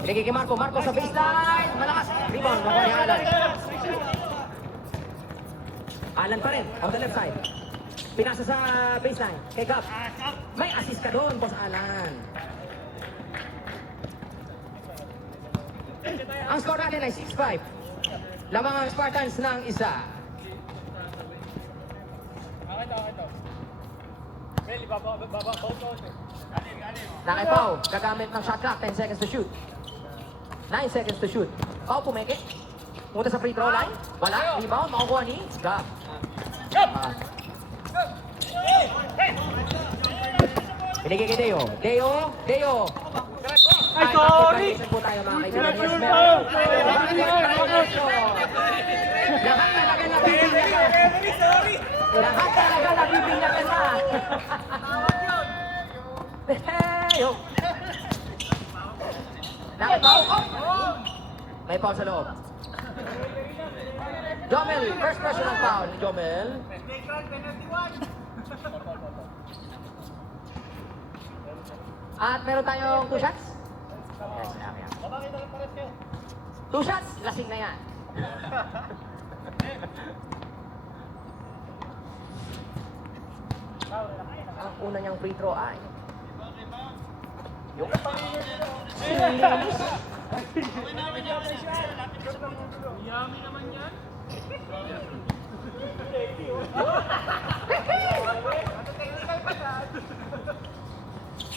Binigay kay Marco. Marco sa baseline. Malakas. Rebound. Nakuha ni Alan. Alan pa rin. On the left side. Pinasa sa baseline. Kay Gab. May assist ka doon, Boss Alan. Ang score natin ay 6-5. Lamang ang Spartans ng isa. Nakay-Pau, gagamit ng shot clock, 10 seconds to shoot. 9 seconds to shoot. Pau, pumeke. Punta sa free throw line. Wala, rebound, makukuha ni Gab. Binigay kay Deo. Deo. Ay, sorry! Po tayo mga kaibigan. Yes, meron. Lahat talaga nabibinyakan. Lahat talaga nabibinyakan na. Deo. Nakipau. May foul sa loob. Jomel, first personal foul ni Jomel. At meron tayong 2 shots? Yes, okay. 2 shots, lasing na yan. Ang una niyang free throw ay yung Yummy naman yan.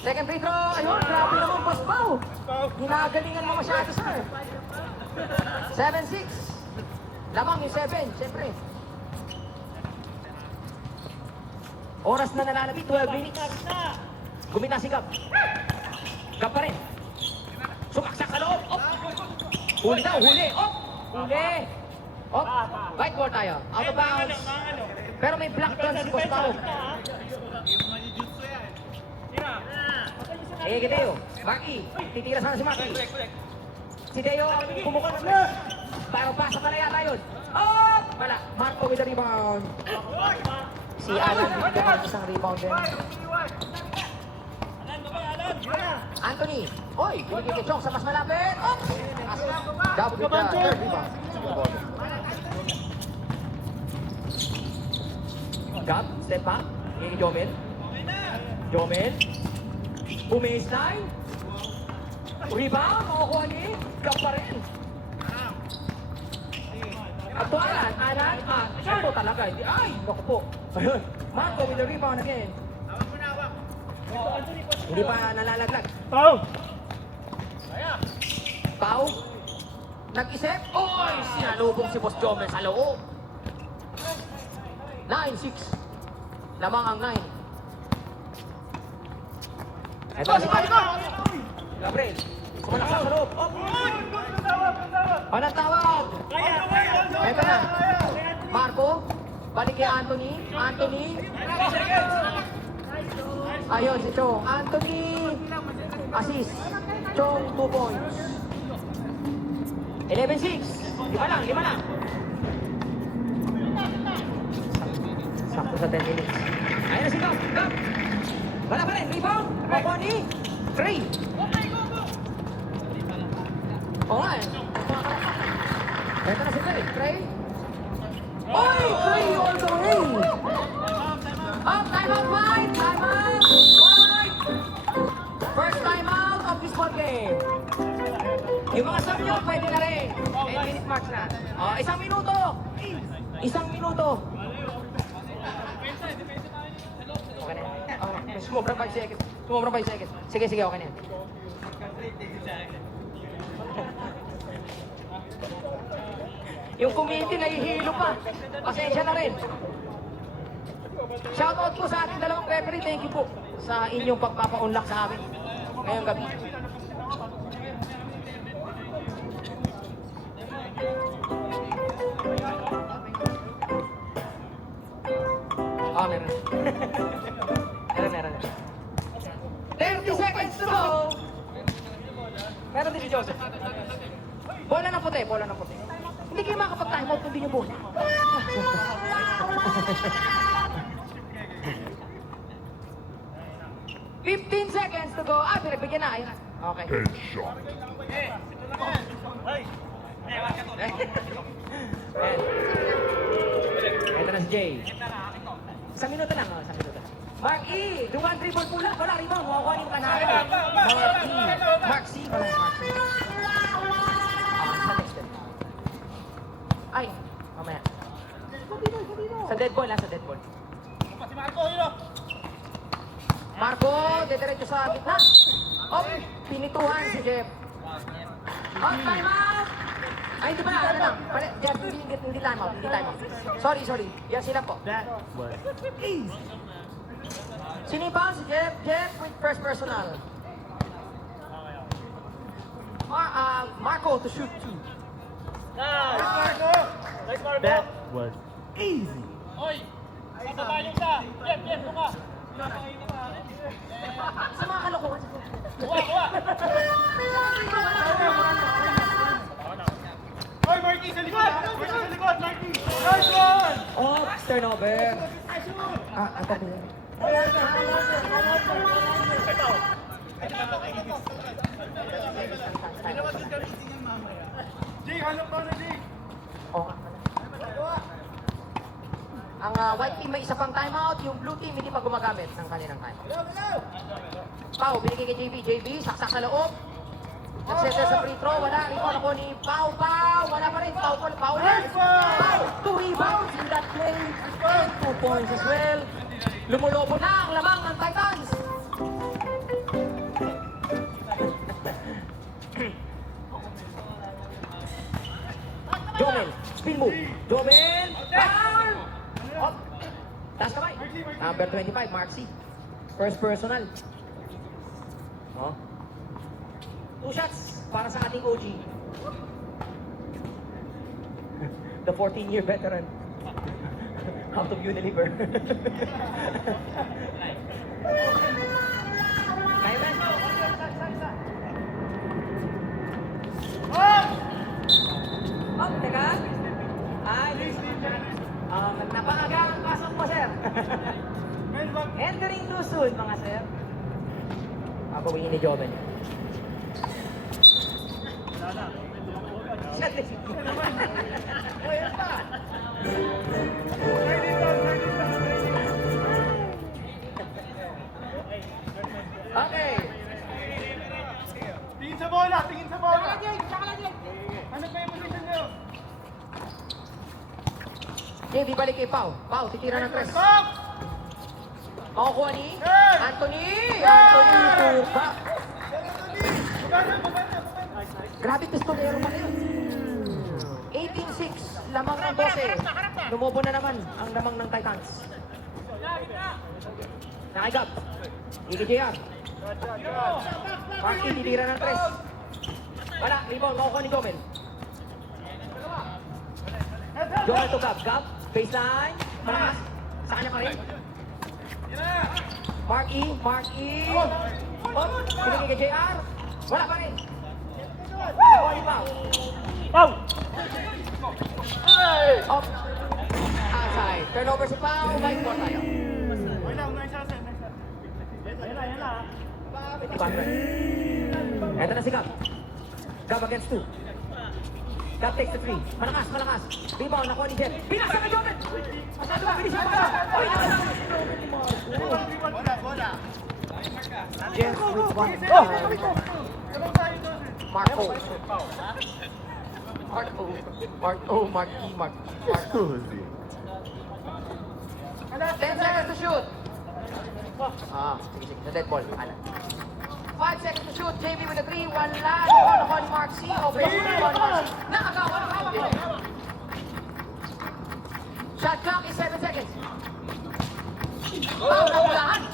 second free throw. Ayun, grabe naman, Boss Pau. Ginagalingan mo masyado, sir. 7-6. Lamang yung 7, siyempre. Oras na nalalapit, 12 minutes. Gumita si Gab. Gab pa rin. Sumaksak sa loob. Op! Huli daw, huli. Op! Huli. Op! White ball tayo. Out of bounds. Pero may block doon si Boss Pau. Kay Deo. Maki. Titira sana si Maki. Si Deo, kumukuha na. Parang pasa pala yata yun. Oh! Wala. Marco with the rebound. Si Alan with the isang rebound din. Anthony. Oy! Binigay kay Chong sa mas malapit. Oh! Double with the third rebound. Gab, step back. Kay Jomel. Jomel. Bumislide. Rebound. Makukuha ni Gab pa rin. At to Alan. Siyempre talaga. Ay, naku po. Ayun. Marco with the rebound again. Hindi pa nalalaglag. Pau! Pau. Nag-isip. Oy! Sinalubong si Boss Jomel sa loob. 9-6. Lamang ang 9. Ito si Marco. Gabriel. Sumalaksak sa loob. Anong tawag? Ito na. Marco. Balik kay Anthony. Anthony. Ayun si Chong. Anthony. Assist. Chong 2 points. 11-6. Lima lang. Sakto sa 10 minutes. Ayun na si Gab. Wala pa rin. Rebound. Poponi. 3. Oo nga eh. Ito na si Trey. Oy! 3 all the way! Up! Time out, White! Time out! White! First time out of this ball game. Yung mga sub nyo, pwede na rin. 10 minute marks na. Isang minuto! Isang minuto! Okay na yan. Sumobra 5 seconds. Sumobra 5 seconds. Sige, okay na yan. Yung community nahihilo pa. Pasensya na rin. Shoutout po sa ating dalawang referee. Thank you po sa inyong pagpapa-unlock sa amin ngayong gabi. Meron. Meron. 30 seconds to go. Meron din si Joseph. Bola ng puti. Hindi kayo makapag-time out kung hindi nyo bola. 15 seconds to go. Pinagbigyan na. Ayun na. Okay. Headshot. Ito na si Jay. Isang minuto lang, isang minuto. Mark E! Duman, dribble pula. Wala, rebound. Makukuha yung kanalo. Mark E. Mark C. Wala, Mark C. Sa next step. Ay, mamaya. Sa dead ball, sa dead ball. Marco, dediretso sa gitna. Oh, pinituhan si Jeff. Oh, time out! Ay, hindi ba? Ano lang? Jeff, hindi time out. Hindi time out. Sorry. Yan sila po. Sinipaw si Jeff. Jeff with first personal. Marco to shoot two. That was easy. Oy! Bababa yung isa! Jeff, buka! Sa mga kalokohan. Kuha! Oy, Marky, sa likod! Marky! Nice one! Oh, turnover. Ang tabi. Jay, hanap pa na, Jay! Oo nga pala. Ang white team may isa pang timeout, yung blue team hindi pa gumagamit ng kanilang timeout. Pau, binigay kay JB. JB, saksak sa loob. Nagsettle sa free throw, wala. Rebound ako ni Pau. Wala pa rin. Pau ulit. Pau, 2 rebounds in that play. And 2 points as well. Lumulobo na ang lamang ng Titans. Jomel, spin move. Jomel, down! Up. Taas kamay. Number 25, Mark C. First personal. Oh. 2 shots para sa ating OG. The 14-year veteran. Out of Unilever. Kaya ba? Oh, teka. Napakaga ang pasok mo, sir. Entering too soon, mga sir. Papawingin ni Joven. Siya din. Okay. Tingin sa bola! Hanap pa yung position nyo! JB, balik kay Pau. Pau, titira ng 3. Stop! Makukuha ni Hey! Anthony! Anthony Turba! Grabe pistolero man yun. 18-6, lamang ng 12. Lumobo na naman ang lamang ng Titans. Nakagab. Iki JR. Marky, titira ng 3. Wala, rebound, makukuha ni Jomel. Jomel to Gab, baseline. Malakas. Sa kanya pa rin. Mark E. Oh, binigay kay JR. Wala pa rin. Nakuha ni Pau. Pau! Up. Outside. Turnover si Pau. Bike po tayo. Wala, nice shot. Yan na. 25. Eto na si Gab. Gab against 2. Gab takes the 3. Malakas. Rebound, nakuha ni Jen. Pinasa ka, Joven! Masyado ba? Bilis yung pasa! Uy, nakasama si Joven ni Bola. Jen with 1. Marco. Mark E. 10 seconds to shoot. Sige. Sa dead ball. 5 seconds to shoot. JB with a 3. Wala. Nakuha ni Mark C. Nakagawa. Shot clock is 7 seconds.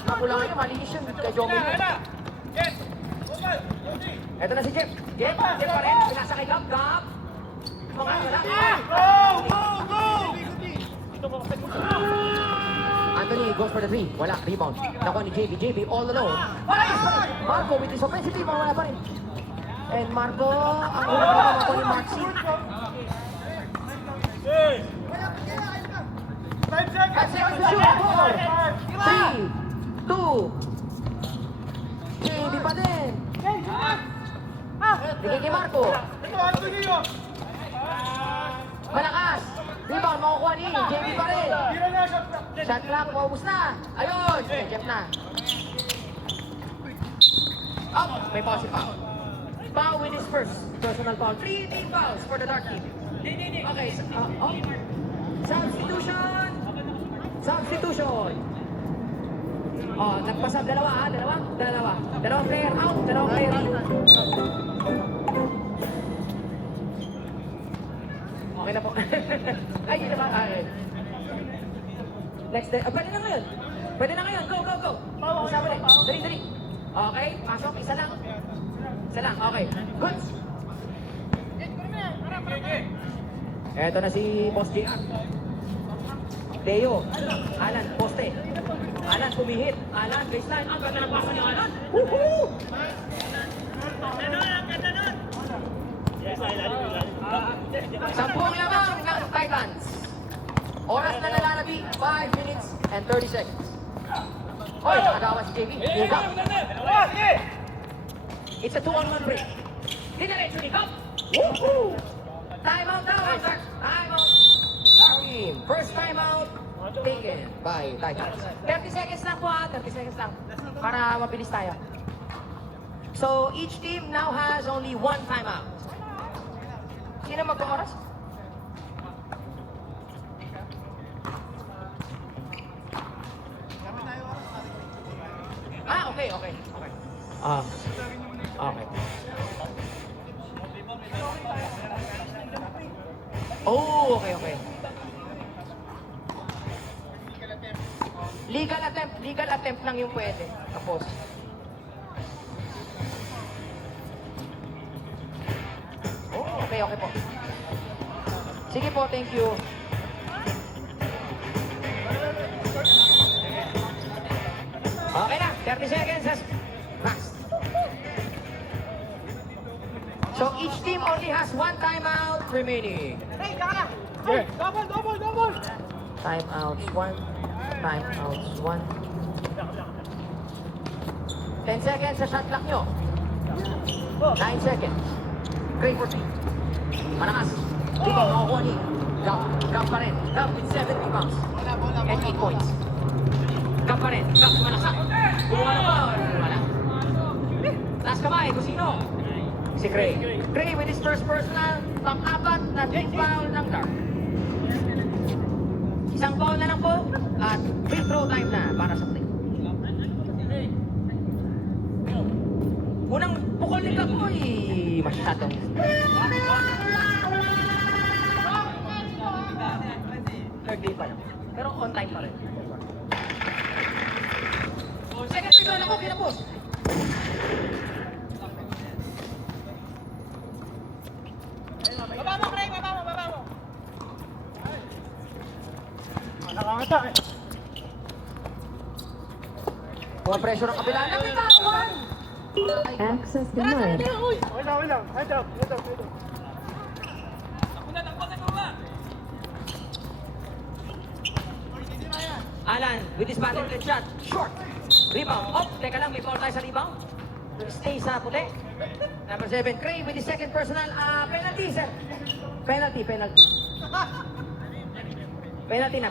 Napulahan yun. Malinis yun kay Jomel. Ito na si Jeff. Jeff pa rin. Pinasa kay Gab. Mga wala. Anthony goes for the 3. Wala. Rebound. Nakuha ni JB all alone. Marco with his offensive rebound. Wala pa rin. And Marco, ang unang nakuha ni Mark C. 5 seconds! 5 seconds to shoot. 4, 3, 2. JB pa din. Bigay kay Marco. Ito, Anthony, oh. Malakas. Rebound, makukuha ni JB pa rin. Tira na, shot clock. Shot clock, maubos na. Ayun, Jeff na. Up, may foul si Pao. Pao with his first personal foul. 3 team fouls for the Dark Team. Okay, substitution. Substitution. Oh, nagpasab dalawa ha, dalawang player out, dalawang player out. Okay na po. Ay, yun na ba? Ay. Next day. Pwede na ngayon. Pwede na ngayon. Go, go, go. Usama rin. Dali, dali. Okay, pasok. Isa lang. Isa lang. Okay. Good. Eto na si Boss JR. Deo. Alan, poste. Alan, pumihit. Alan, baseline. Ang ganda ng pasa ni Alan. Woohoo! Sampung lamang ng Titans. Oras na nalalabi, 5 minutes and 30 seconds. Oy, nakagawa si JB. Move up. It's a 2-on-1 break. Dinaretso ni Cup. Woohoo! Timeout daw, Isaac. Timeout. Team. First timeout taken by Titans. 30 seconds lang po ha, 30 seconds lang. Para mabilis tayo. So, each team now has only 1 timeout. Sino magpa-oras? Okay. Okay. Oh, okay. Legal attempt lang yung pwede. Tapos. Oh, okay po. Sige po, thank you. Okay na, 30 seconds has passed. So each team only has 1 timeout remaining. Hey, kaka! Hey, double! Timeouts 1. Timeouts 1. 10 seconds sa shot clock nyo. 9 seconds. Great for team. Malakas. Dito, makukuha ni Gap pa rin. Gap with 7 rebounds and 8 points. Gap pa rin. Gap, malakas. Kumuha na foul. Wala. Last kamay, kung sino? Si Cray. Cray with his first personal, pang-apat na team foul ng Dark. Isang foul na lang po at free throw time na para sa play. Unang pukol ni Gap ay masyadong. Third day pa lang. Pero on time pa rin. Second free throw na ko, kinapos. Baba mo, Craig! Baba mo! Nakangata eh. Pressure ang kabila. Nakitawan! Access denied. Okay lang. Head up. Alan with his patented shot. Short. Rebound. Oh, teka lang. May foul tayo sa rebound. Stay sa puti. Number 7. Cray with his second personal. Penalty, sir. Penalty. Penalty na.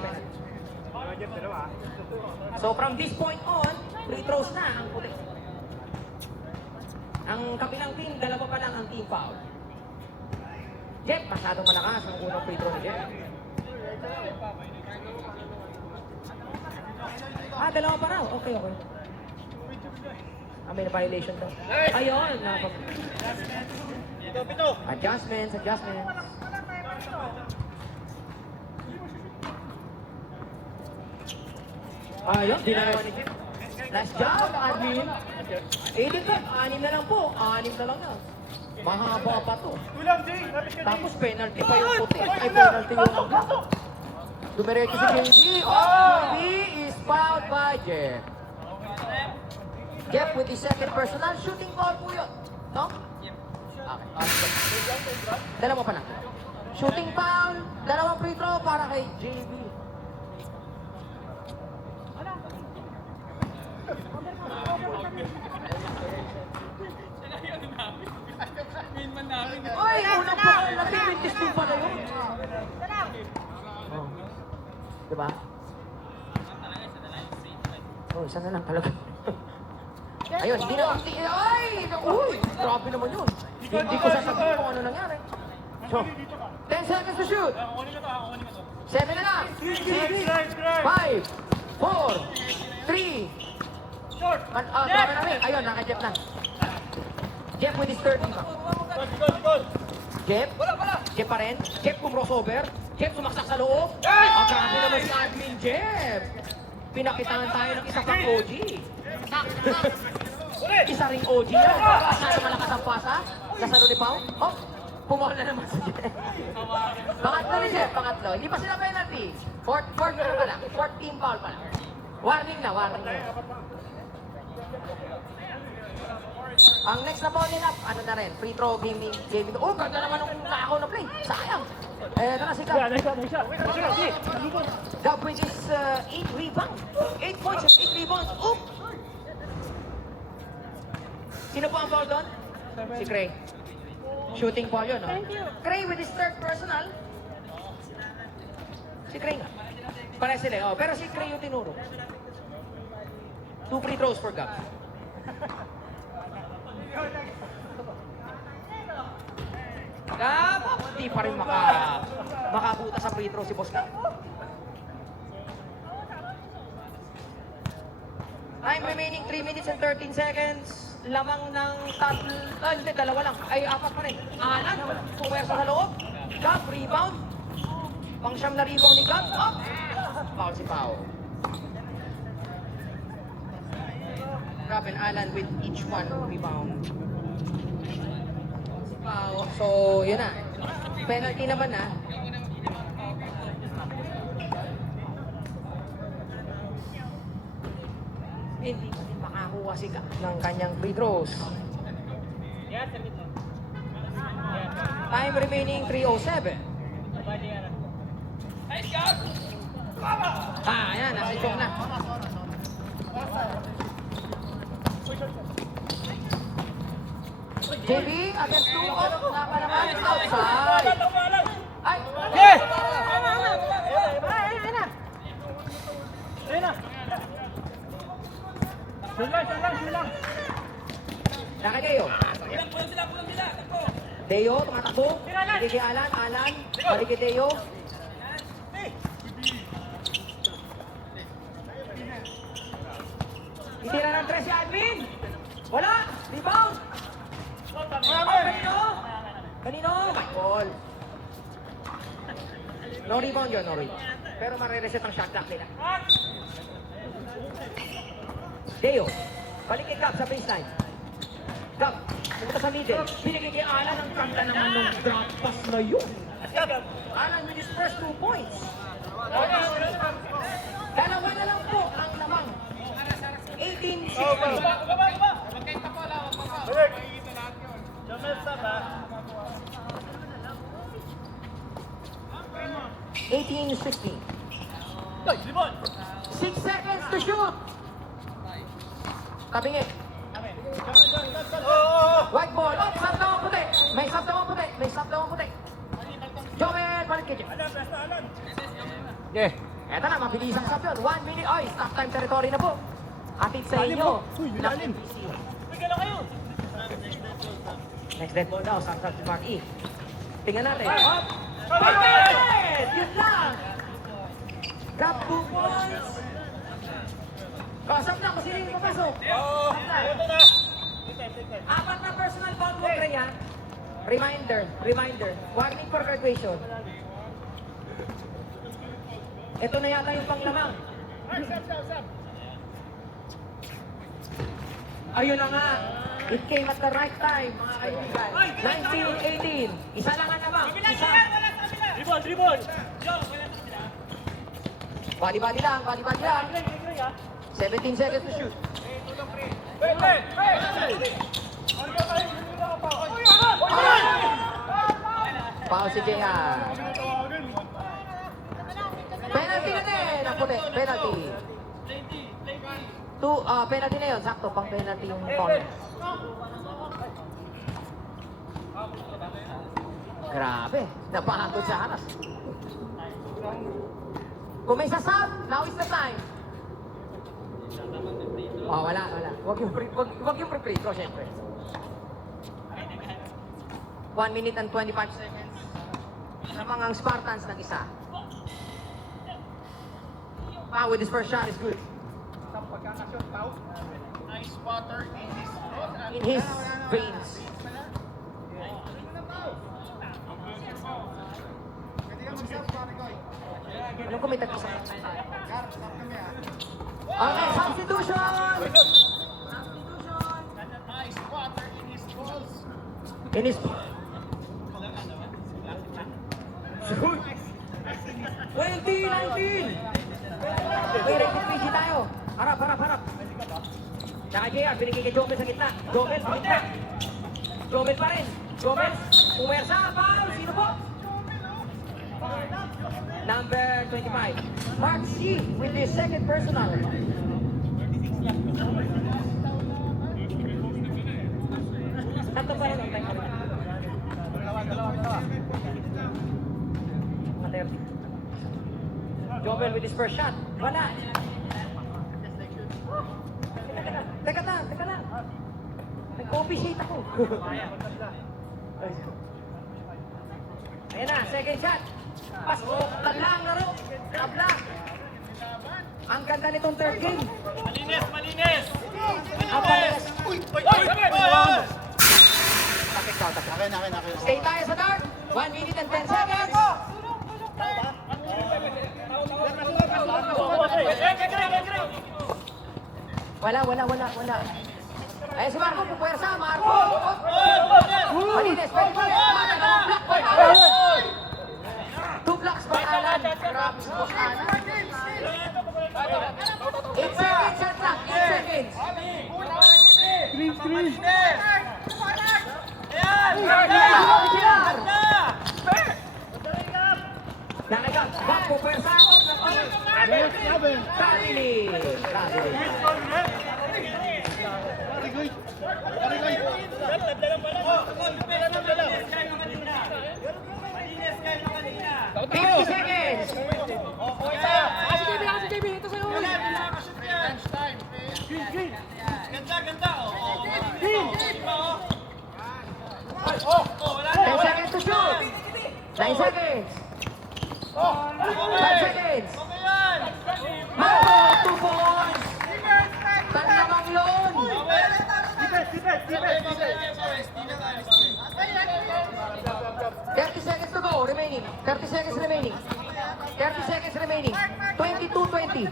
So from this point on, free throws na ang puti. Ang kabilang team, dalawa pa lang ang team foul. Jeff, masyadong malakas ang unang free throw ni Jeff. Dalawa pa raw. Okay. May na-violation daw. Ayun. Adjustments. Ayun, dinarawa ni Jeff. Last job, admin. Edit lang, 6 na lang po. 6 na lang na. Mahaba pa to. Tulang, Jay! Lapit ka, Jay! Tapos penalty pa yung puti. Ay, penalty yung angka. Dumiretso si JB. JB is fouled by Jeff. Jeff with his second personal shooting foul po yun. No? Okay. Dalawa pa lang. Shooting foul, dalawang free throw para kay JB. Oy, unang po ka lang, pintis din pala yun. Oh. Diba? Oh, isa na lang talaga. Ayun, hindi na, ay! Uy, grabe naman yun. Hindi ko sasabihin kung ano nangyari. So, 10 seconds to shoot. 7 na lang. 6, 5, 4, 3. Grabe namin. Ayun, naka-Jeff na. Jeff with his third rebound. Jeff? Jeff pa rin? Jeff crossover? Jeff sumaksak sa loob? Grabe naman si admin Jeff. Pinakitaan tayo ng isa pang OG. Isa ring OG yan. Nasa malakas ang pasa. Nasa ni Pao. Oh, pumawala na naman si Jeff. Pangatlo ni Jeff, pangatlo. Hindi pa sila penalty. Fourth foul pa lang. 14 foul pa lang. Warning na, warning na. Ang next na ball nila, ano na rin, free throw, gaming. Oh, ganda naman nung nakaw na play. Sayang. Ito na si Gab. Nice shot. Gab with his 8 rebounds. 8 points and 8 rebounds. Oop! Sino po ang foul doon? Si Cray. Shooting foul yun, no? Cray with his third personal. Si Cray nga. Pare sila, oh. Pero si Cray yung tinuro. 2 free throws for Gab. Di pa rin makabuta sa free throw si Boss Gab. Time remaining 3 minutes and 13 seconds. Lamang ng hindi, dalawa lang. Ay, apat pa rin. Alan, puwersa sa loob. Gab, rebound. Pang-siyam na rebound ni Gab. Up! Foul si Pao. Gab and Alan with each one rebound. Si Pao. So, yun na. Penalty naman na. Hindi pa din makakuha si Gab ng kanyang free throws. Time remaining 3:07. Ayan, nasa joke na. JB, against 2 off. Wala naman, outside. Ay! Shoot lang. Naka Deo. Deo, tumatakbo. Balik kay Alan. Balik kay Deo. Itira ng 3 si Admin. Wala. Rebound. Kanino? My ball. No rebound yun, no rebound. Pero marireset ang shot clock nila. Deo, balik kay Gab sa baseline. Gab, pumunta sa middle. Binigay kay Alan ang kanta naman ng drop pass na yun. Alan with his first 2 points. Dalawa na lang po ang lamang. 18-16. 18-16. 6 seconds to shoot. Tabingin. White ball. Oh, sub daw ang puti. May sub daw ang puti. Joel, balik kay Jeff. Yeah. Eto na, mabilis ang sub yun. 1 minute. Oy, stop time territory na po. Atid sa inyo. Next dead ball daw, sub si Mark E. Tingnan natin. Up! Bakit? Yun lang! Grab 2 points! Kasap na kung sino yung papasok. Apat na personal foul mo, Rhea. Reminder. Warning for graduation. Ito na yata yung panglamang. Ayun na nga. It came at the right time, mga kaibigan. 19-18. Isa lang ang lamang. Isa. Dribble. Bali-bali lang. 17 seconds to shoot. Foul si Jehan. Penalty na din. Ang puti. Penalty. Penalty na yun. Sakto. Pang penalty yung foul. Grabe, napahagod sa haras. Kung may sasab, now is the time. Oh, wala. Huwag yung free throw, syempre. 1 minute and 25 seconds. Sa mga Spartans ng isa. With his first shot is good. Nice water In his veins. Anong kumitat ka sa Okay, substitution! Nice water in his balls. In his... 2019! May rated PG tayo. Harap. Tsaka JR, binigay kay Jomel sa gitna. Jomel sa gitna. Jomel pa rin. Jomel, puwersa, foul. Sino po? Number 25. Mark C with the second personal. Tatlo pa rin ang time. Jomel with his first shot. Wala. Teka lang. Nag-officiate ako. Ayan na, second shot. Pasok, tabla ang laro. Tabla. Ang ganda nitong third game. Malinis! Ang pares. Takik ka. Akin. Stay tayo sa dart. 1 minute and 10 seconds. Wala. Ayan si Marco, pupuwersa. Marco. Malinis. Two blocks by Alan. Grabe si Boss Alan. 8 seconds, shot clock. 8 seconds. Nakita, back po, pwersa ako. Kabili. Fifty seconds. Ganda. 10 seconds to shoot. 9 seconds. 5 seconds. Marco, 2 points. Tanamang yun. 30 seconds to go remaining. 30 seconds remaining. 22-20.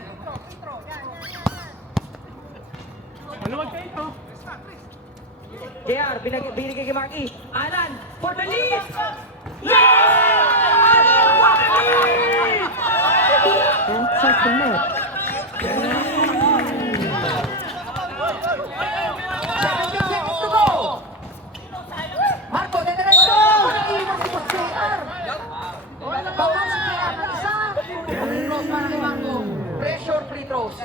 Maluwag kayo ito. JR, binigay kay Mark E. Alan, for the lead! Yeah! Alan, for the lead! Access the net. 17 seconds to go! Marco, dediretso! Naiwan si Boss JR! Bawal si JR ng isa! Free throws para kay Marco. Pressure free throws.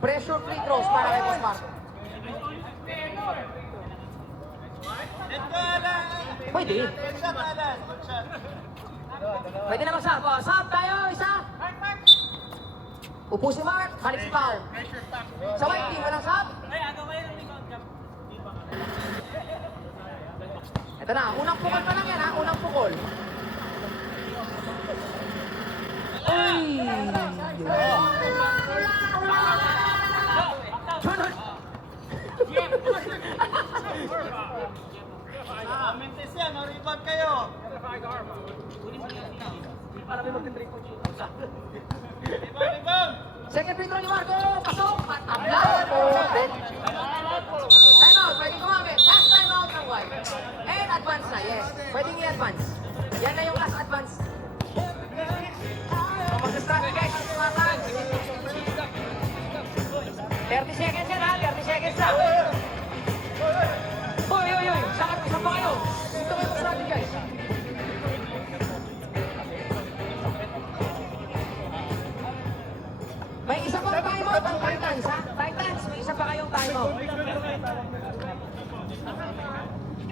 Pressure free throws para kay Boss Marco. Pwede. Pwede na mag-sub. Oh, sub tayo, isa. Upo si Mark, balik si Pao. Sa white team, walang sub. Ito na, unang pukol pa lang yan ha, unang pukol. Ay! Sunod! Mentes yan, rebound kayo. Rebound. Second free throw ni Marco, pasok, patabla. Time out, pwede gumamit. Last time out ng white. And advance na, yes. Pwede i-advance. Yan na yung last advance. So, mag-strategize ang tumatang. 30 seconds yan ha, 30 seconds na. Uy, sakit isa pa kayo. Dito kayo mag-strategize. May isa pang timeout ang Titans ha. Titans, may isa pa kayong timeout.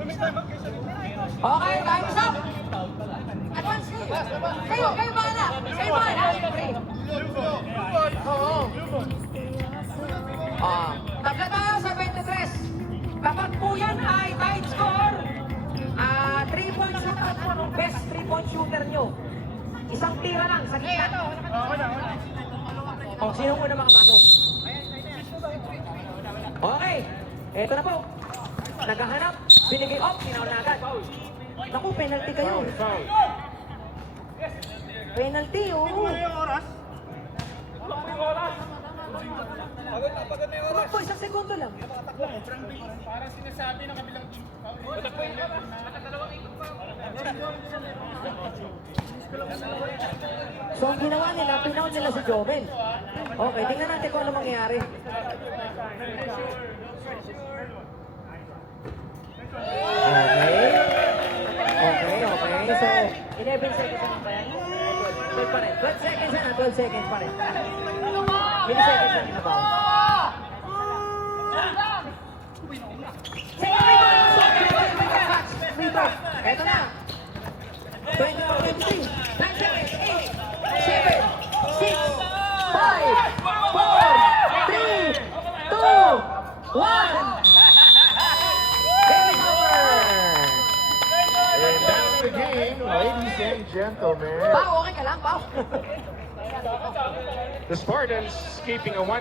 Okay, time's up. Advance kayo. Kayo bahala. Kayo bahala. Free. Tabla tayo sa 23. Kapag po yan ay tied score, 3-point shooter, best 3-point shooter nyo. Isang tira lang sa gitna. O, sino muna makapasok? Okay, eto na po. Naghahanap, binigay off, sinaw na agad. Naku, penalty kayo. Penalty, oo. Pagod po, isang segundo lang. Parang sinasabi ng kabilang team. So, ang ginawa nila, pinaon nila si Joven. Okay, tingnan natin kung ano mangyayari. Okay. So, 11 seconds na ba yan? 12 pa rin. 12 seconds na, 12 seconds pa rin. 20 seconds na nila ba? Eto na. 24-23. 9 seconds. 8, 7, 6, 5, 4, 3, 2, 1. Game is over. And that's the game, ladies and gentlemen. Pao, okay ka lang, Pao? The Spartans keeping a 1